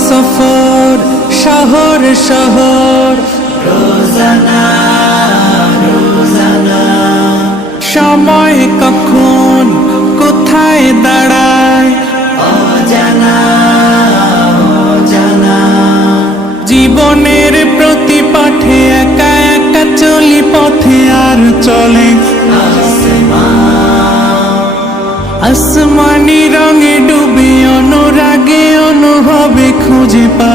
সফর শহর শহর রোজানা রোজানা সময় কখন কোথায় দাঁড়ায় অজানা অজানা জীবনের প্রতি পাঠে একা একা চলি পথে আর চলে আসমানি রঙে ডুবে অনুরাগে অনুভবে খুঁজে পাই